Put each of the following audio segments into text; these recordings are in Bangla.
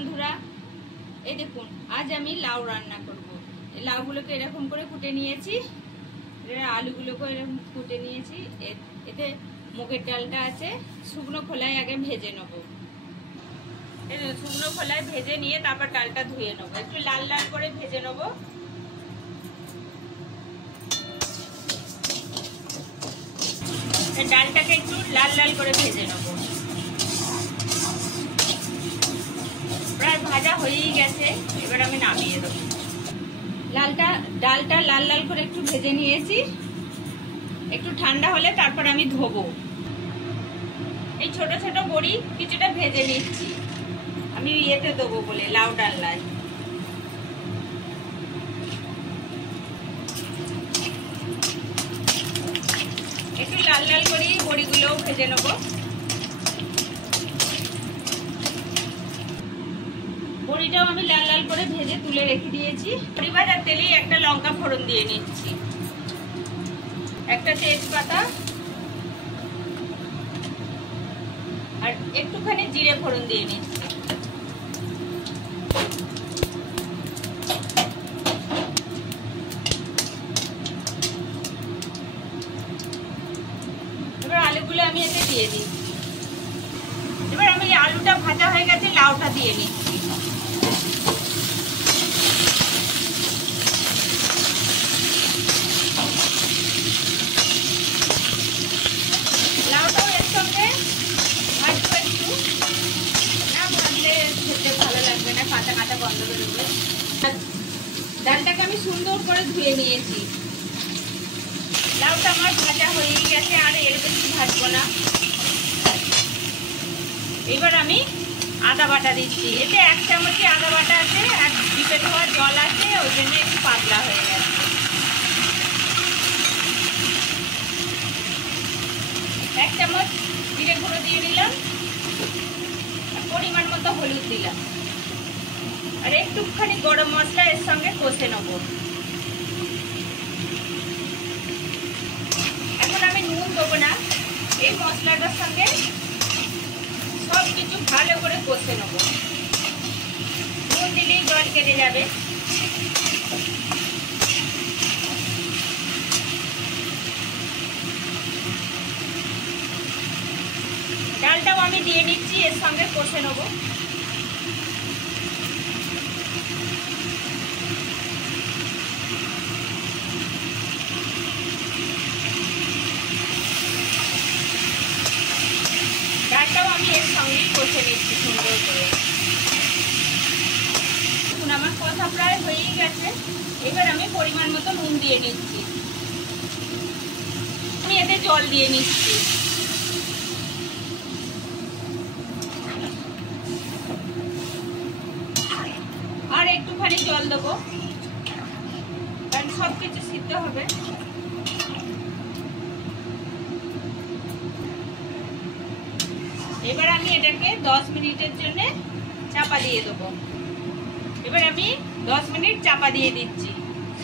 বন্ধুরা, এই দেখুন আজ আমি লাউ রান্না করব। এই লাউগুলোকে এরকম করে কুটে নিয়েছি, আলুগুলোকে এরকম কুটে নিয়েছি। এতে মুগের ডালটা আছে, শুকনো খোলায় আগে ভেজে নেব। শুকনো খোলায় ভেজে নিয়ে তারপর ডালটা ধুয়ে নেবো, একটু লাল লাল করে ভেজে নেবো। ডালটাকে একটু লাল লাল করে ভেজে নেবো। প্রায় ভাজা হয়েই গেছে, এবার আমি নামিয়ে দেবো। ডালটা লাল লাল করে একটু ভেজে নিয়েছি, একটু ঠান্ডা হলে তারপর আমি ধোবো। এই ছোট ছোট বড়ি কিছুটা ভেজে নিচ্ছি, আমি ইয়েতে দেবো বলে, লাউ ডালনায়। একটু লাল লাল করে বড়িগুলোও ভেজে নেবো। বড়িটাও আমি লাল লাল করে ভেজে তুলে রেখে দিয়েছি। বড়ি ভাজার তেলেই একটা লঙ্কা ফোড়ন দিয়ে নিচ্ছি, একটা তেজপাতা আর একটুখানি জিরে ফোড়ন দিয়ে নিচ্ছি। এবার আলুগুলো আমি এতে দিয়ে দিচ্ছি। এবার আমি আলুটা ভাজা হয়ে গেছে, লাউটা দিয়ে নিচ্ছি। লাউটাও এর সঙ্গে ভাজবো একটু, না ভাজলে খেতে ভালো লাগবে না, কাঁচা কাঁচা গন্ধ বেরোবে। ডালটাকে আমি সুন্দর করে ধুয়ে নিয়েছি। লাউটা আমার ভাজা হয়েই গেছে, আর এর বেশি ভাজবো না। এবার আমি আদা বাটা দিচ্ছি। এতে 1 চামচি আদা বাটা আছে, আর ডিপে ধোয়া জল আছে, ওই জন্য একটু পাতলা হয়ে গেছে। 1 চামচ জিরে গুঁড়ো দিয়ে দিলাম, পরিমাণ মতো হলুদ দিলাম, আর একটুখানি গরম মশলা এর সঙ্গে কষে নেব। এখন আমি নুন দেবো না, এই মশলাটার সঙ্গে সব কিছু ভালো করে কষে নেব। নুন দিলেই জল কেটে যাবে। ডালটাও আমি দিয়ে নিচ্ছি, এর সঙ্গে কষে নেব। ডালটাও আমি এর সঙ্গেই কষে নিচ্ছি সুন্দর করে। এখন আমার কষা প্রায় হয়েই গেছে, এবার আমি পরিমাণ মতো নুন দিয়ে নিচ্ছি। আমি এতে জল দিয়ে নিচ্ছি। আর একটুখানি জল দেবো, কারণ সব কিছু সিদ্ধ হবে। এবার আমি এটাকে 10 মিনিটের জন্য চাপা দিয়ে দেবো। এবার আমি 10 মিনিট চাপা দিয়ে দিচ্ছি,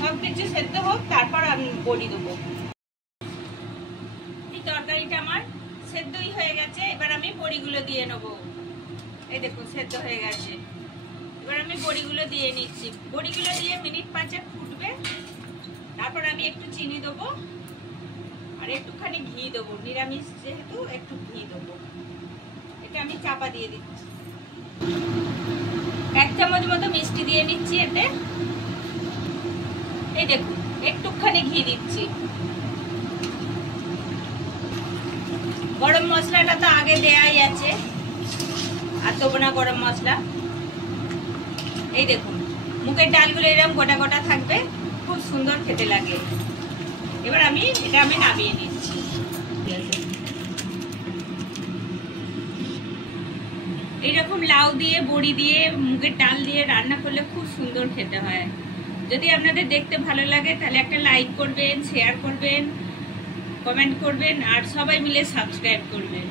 সব কিছু সেদ্ধ হোক, তারপর আমি বড়ি দেবো। এই তরকারিটা আমার সেদ্ধই হয়ে গেছে, এবার আমি বড়িগুলো দিয়ে নেবো। এই দেখুন সেদ্ধ হয়ে গেছে, এবার আমি বড়িগুলো দিয়ে নিচ্ছি। বড়িগুলো দিয়ে মিনিট 5 ফুটবে, তারপর আমি একটু চিনি দেবো আর একটুখানি ঘি দেবো, নিরামিষ যেহেতু একটু ঘি দেবো। এটা আমি চাপা দিয়ে দিচ্ছি। 1 চামচ মতো মিষ্টি দিয়ে নিচ্ছি এতে। এই দেখুন একটুখানি ঘি দিচ্ছি। গরম মশলাটা তো আগে দেয়াই আছে, আর দেবো না গরম মশলা। এই দেখুন মুগের ডালগুলো এরকম গোটা গোটা থাকবে, খুব সুন্দর খেতে লাগে। এবার এটা আমি নামিয়ে নিচ্ছি। এইরকম লাউ দিয়ে, বড়ি দিয়ে, মুগের ডাল দিয়ে রান্না করলে খুব সুন্দর খেতে হয়। যদি আপনাদের দেখতে ভালো লাগে তাহলে একটা লাইক করবেন, শেয়ার করবেন, কমেন্ট করবেন, আর সবাই মিলে সাবস্ক্রাইব করবেন।